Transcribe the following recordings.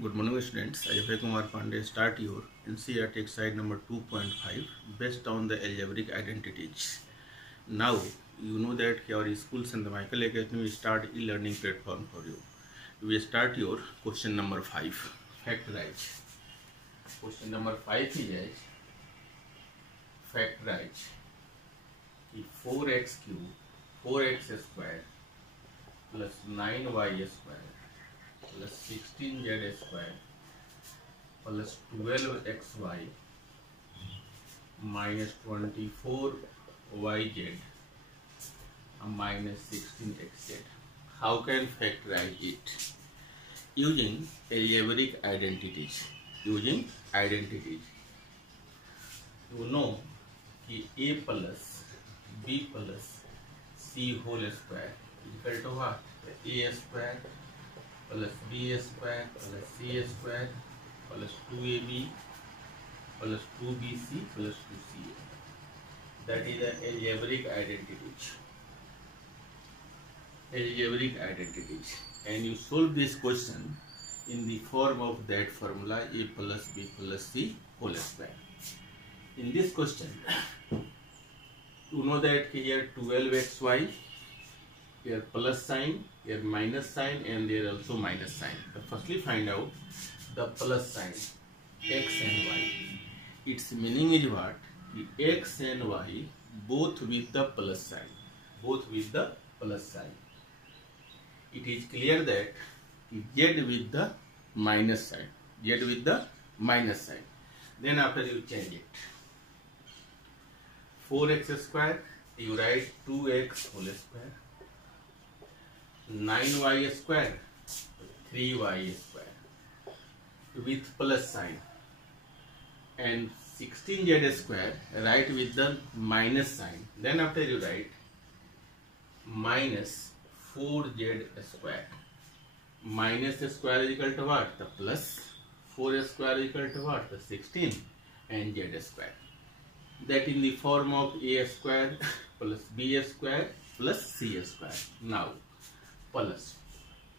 Good morning students, I am Kumar Pandey. Start your NCERT exercise number 2.5 based on the algebraic identities. Now you know that your schools and the Michael Academy start e-learning platform for you. We start your question number 5. Factorize. Question number 5 is factorize 4x cube 4x square plus 9y square plus 16z square plus 12xy minus 24yz minus 16xz. How can factorize it? Using algebraic identities. Using identities. You know कि a plus b plus c whole square equal to what? A square plus b square plus c square plus 2ab plus 2bc plus 2ca. That is the algebraic identities. Algebraic identities. And you solve this question in the form of that formula a plus b plus c whole square. In this question, you know that here 12xy, here plus sign, here minus sign, and there also minus sign. But firstly find out the plus sign x and y. Its meaning is what? The x and y both with the plus sign. Both with the plus sign. It is clear that z with the minus sign. Z with the minus sign. Then after you change it. 4x square, you write 2x whole square. 9y square, 3y square with plus sign, and 16z square write with the minus sign. Then after you write minus 4z square. Minus square is equal to what? The plus. 4 square is equal to what? The 16 and z square. That in the form of a square plus b square plus c square. Now plus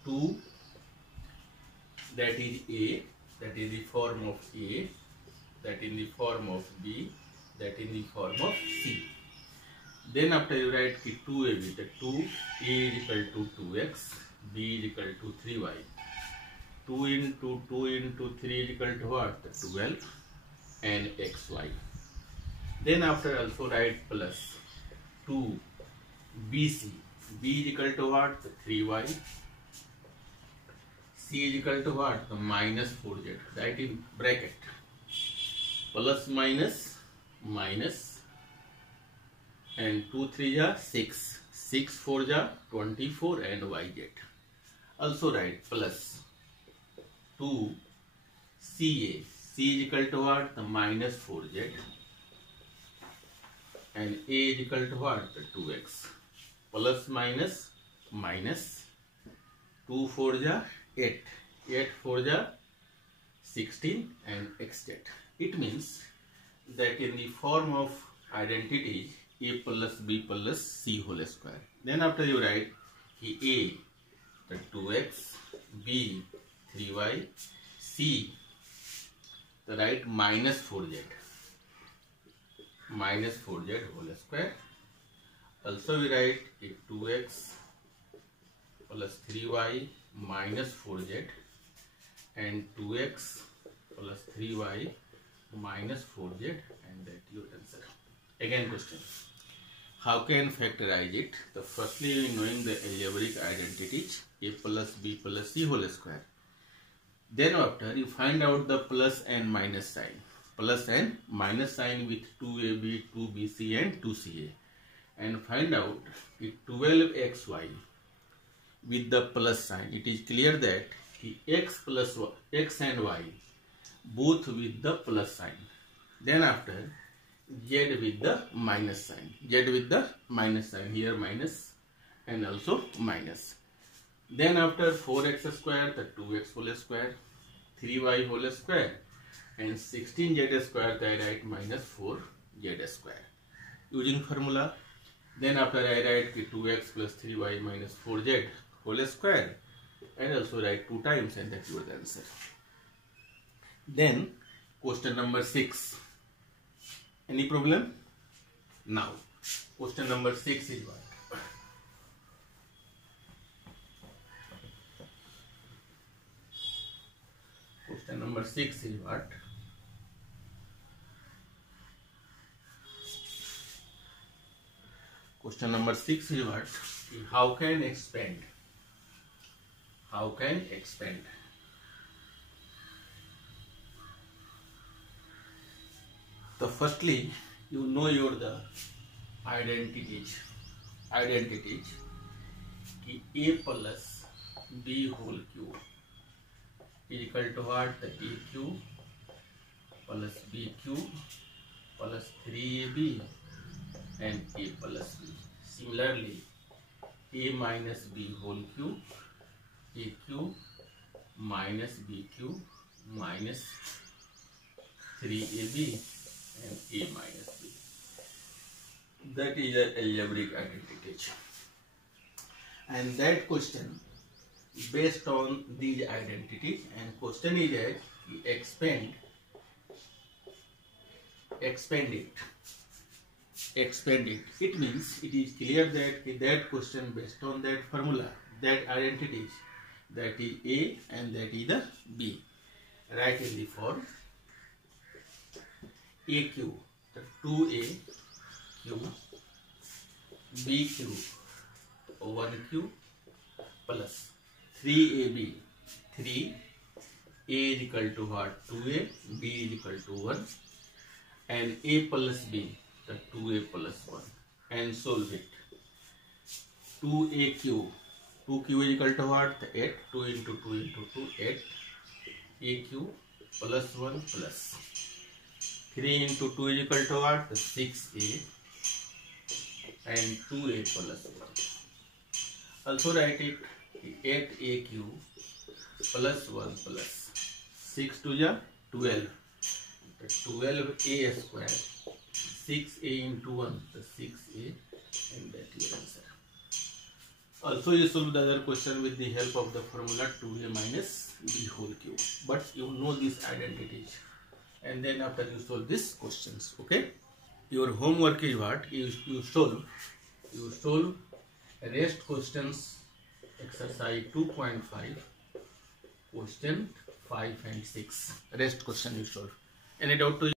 2, that is a, that is the form of a, that in the form of b, that in the form of c. Then after you write 2ab, the 2, a is equal to 2x, b is equal to 3y. 2 into 2 into 3 is equal to what? 12 and xy. Then after also write plus 2 bc. B is equal to what? 3y. C is equal to what? The minus 4z. Write in bracket. Plus minus minus. And 2 3 are 6. 6 4 are 24 and yz. Also write plus 2 ca. C is equal to what? The minus 4z. And a is equal to what? The 2x. Plus minus minus 2 4 ja 8, 8 4 ja 16 and xz. It means that in the form of identity a plus b plus c whole square. Then after you write a the 2x, b 3y, c the right minus 4z. Minus 4z whole square. Also we write 2x plus 3y minus 4z and 2x plus 3y minus 4z, and that your answer. Again question. How can factorize it? The firstly knowing the algebraic identities a plus b plus c whole square. Then after you find out the plus and minus sign. Plus and minus sign with 2ab, 2bc and 2ca. And find out 12xy with the plus sign. It is clear that x plus y, x and y both with the plus sign. Then after z with the minus sign. Z with the minus sign. Here minus and also minus. Then after 4x square, the 2x whole square, 3y whole square, and 16z square, I write minus 4z square. Using formula. Then after I write 2x plus 3y minus 4z whole square, and also write 2 times, and that's your answer. Then question number 6. Any problem? Now question number 6 is what? Question number 6 is what? Question number 6 is what? How can expand? How can expand? So firstly, you know the identities. कि a plus b whole cube is equal to what? The a cube plus b cube plus 3ab and a plus b. Similarly, a minus b whole cube, a cube minus b cube minus 3ab and a minus b. That is an algebraic identity. And that question based on these identities, and question is that expand it. It means it is clear that that question based on that formula, that identities, that is a and that is the b. Write in the form a cube, the 2a cube, b cube 1 cube plus 3ab, 3, a is equal to what? 2a, b is equal to 1, and a plus b, the 2a plus 1, and solve it. 2a cube, 2 cube is equal to what? 8, 2 into 2 into 2, 8, a cube plus 1 plus 3 into 2 is equal to what? 6a and 2a plus 1. Also write it 8a cube plus 1 plus 6 to the 12. 12a square, 6a into 1, the 6a, and that is your answer. Also you solve the other question with the help of the formula 2a minus b whole cube. But you know these identities, and then after you solve these questions, okay? Your homework is what? You solve rest questions, exercise 2.5, question 5 and 6. Rest question you solve. Any doubt to you?